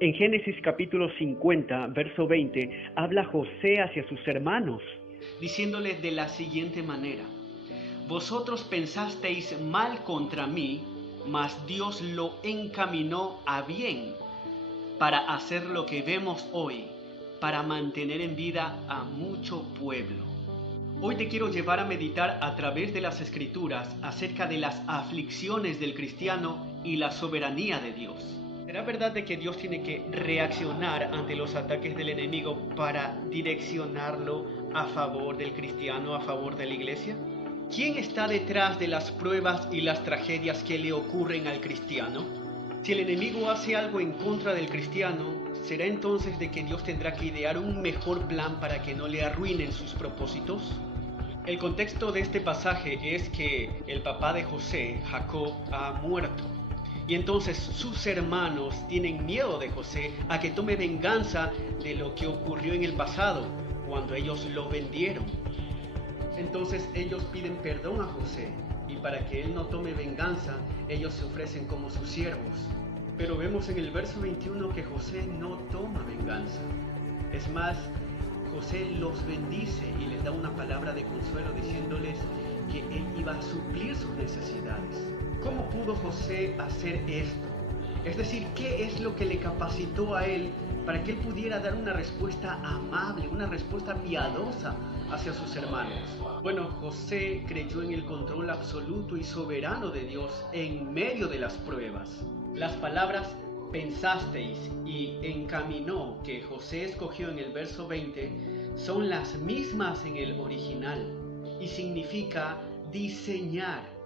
En Génesis capítulo 50, verso 20, habla José hacia sus hermanos, diciéndoles de la siguiente manera: vosotros pensasteis mal contra mí, mas Dios lo encaminó a bien para hacer lo que vemos hoy, para mantener en vida a mucho pueblo. Hoy te quiero llevar a meditar a través de las Escrituras acerca de las aflicciones del cristiano y la soberanía de Dios. ¿Será verdad de que Dios tiene que reaccionar ante los ataques del enemigo para direccionarlo a favor del cristiano, a favor de la iglesia? ¿Quién está detrás de las pruebas y las tragedias que le ocurren al cristiano? Si el enemigo hace algo en contra del cristiano, ¿será entonces de que Dios tendrá que idear un mejor plan para que no le arruinen sus propósitos? El contexto de este pasaje es que el papá de José, Jacob, ha muerto. Y entonces sus hermanos tienen miedo de José a que tome venganza de lo que ocurrió en el pasado, cuando ellos lo vendieron. Entonces ellos piden perdón a José, y para que él no tome venganza, ellos se ofrecen como sus siervos. Pero vemos en el verso 21 que José no toma venganza. Es más, José los bendice y les da una palabra de consuelo diciéndoles que él iba a suplir sus necesidades. ¿Cómo pudo José hacer esto? Es decir, ¿qué es lo que le capacitó a él para que él pudiera dar una respuesta amable, una respuesta piadosa hacia sus hermanos? Bueno, José creyó en el control absoluto y soberano de Dios en medio de las pruebas. Las palabras pensasteis y encaminó que José escogió en el verso 20 son las mismas en el original y significa diseñar.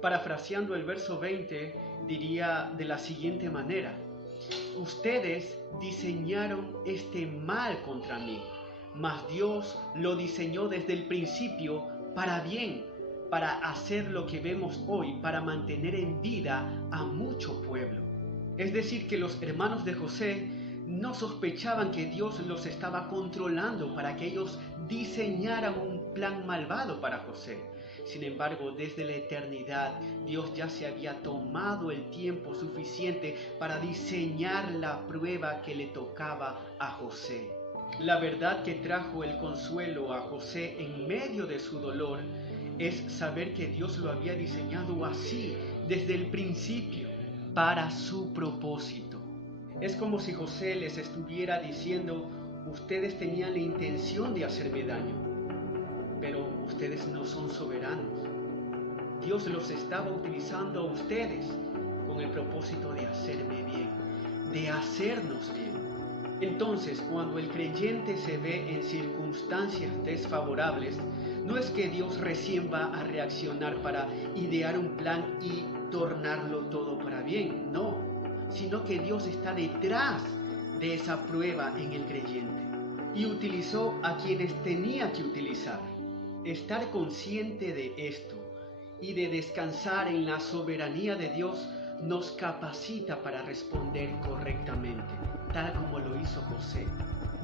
Parafraseando el verso 20, diría de la siguiente manera: ustedes diseñaron este mal contra mí, mas Dios lo diseñó desde el principio para bien, para hacer lo que vemos hoy, para mantener en vida a mucho pueblo. Es decir, que los hermanos de José no sospechaban que Dios los estaba controlando para que ellos diseñaran un plan malvado para José. Sin embargo, desde la eternidad, Dios ya se había tomado el tiempo suficiente para diseñar la prueba que le tocaba a José. La verdad que trajo el consuelo a José en medio de su dolor es saber que Dios lo había diseñado así desde el principio, para su propósito. Es como si José les estuviera diciendo: ustedes tenían la intención de hacerme daño, pero ustedes no son soberanos. Dios los estaba utilizando a ustedes con el propósito de hacerme bien, de hacernos bien. Entonces, cuando el creyente se ve en circunstancias desfavorables, no es que Dios recién va a reaccionar para idear un plan y tornarlo todo para bien, no, sino que Dios está detrás de esa prueba en el creyente y utilizó a quienes tenía que utilizar. Estar consciente de esto y de descansar en la soberanía de Dios nos capacita para responder correctamente, tal como lo hizo José.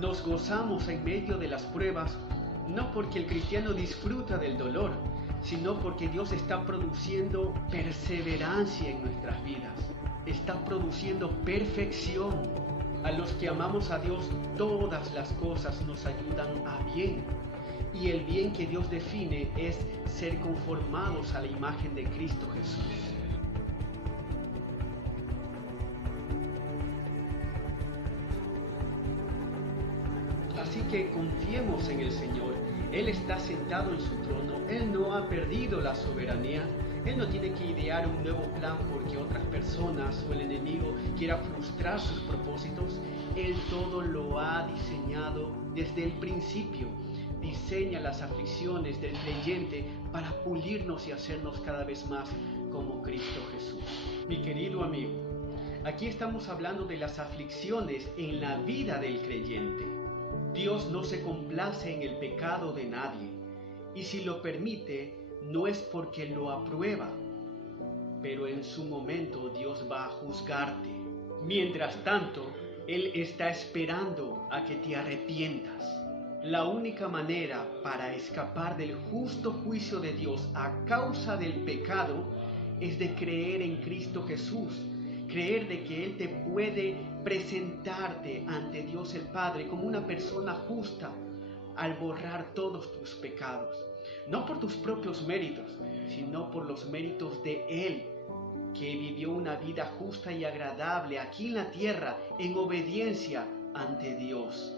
Nos gozamos en medio de las pruebas, no porque el cristiano disfruta del dolor, sino porque Dios está produciendo perseverancia en nuestras vidas, está produciendo perfección. A los que amamos a Dios, todas las cosas nos ayudan a bien. Y el bien que Dios define es ser conformados a la imagen de Cristo Jesús. Así que confiemos en el Señor. Él está sentado en su trono, Él no ha perdido la soberanía, Él no tiene que idear un nuevo plan porque otras personas o el enemigo quiera frustrar sus propósitos. Él todo lo ha diseñado desde el principio. Diseña las aflicciones del creyente para pulirnos y hacernos cada vez más como Cristo Jesús. Mi querido amigo, aquí estamos hablando de las aflicciones en la vida del creyente. Dios no se complace en el pecado de nadie, y si lo permite, no es porque lo aprueba, pero en su momento Dios va a juzgarte. Mientras tanto, Él está esperando a que te arrepientas. La única manera para escapar del justo juicio de Dios a causa del pecado es de creer en Cristo Jesús creer de que Él te puede presentarte ante Dios el Padre como una persona justa al borrar todos tus pecados, no por tus propios méritos, sino por los méritos de Él, que vivió una vida justa y agradable aquí en la tierra en obediencia ante Dios.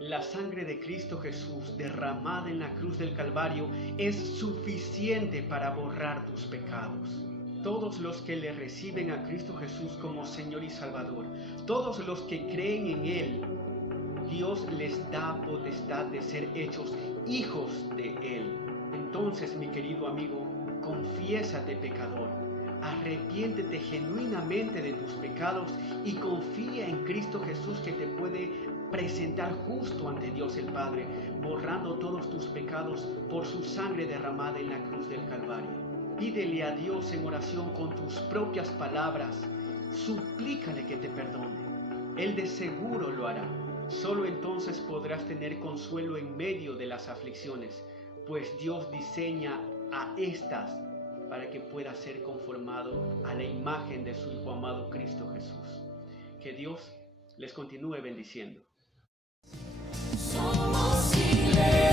La sangre de Cristo Jesús derramada en la cruz del Calvario es suficiente para borrar tus pecados. Todos los que le reciben a Cristo Jesús como Señor y Salvador, todos los que creen en Él, Dios les da potestad de ser hechos hijos de Él. Entonces, mi querido amigo, confiésate pecador, arrepiéntete genuinamente de tus pecados y confía en Cristo Jesús, que te puede presentar justo ante Dios el Padre, borrando todos tus pecados por su sangre derramada en la cruz del Calvario. Pídele a Dios en oración con tus propias palabras, suplícale que te perdone. Él de seguro lo hará. Solo entonces podrás tener consuelo en medio de las aflicciones, pues Dios diseña a estas para que pueda ser conformado a la imagen de su Hijo amado Cristo Jesús. Que Dios les continúe bendiciendo. Somos iglesia.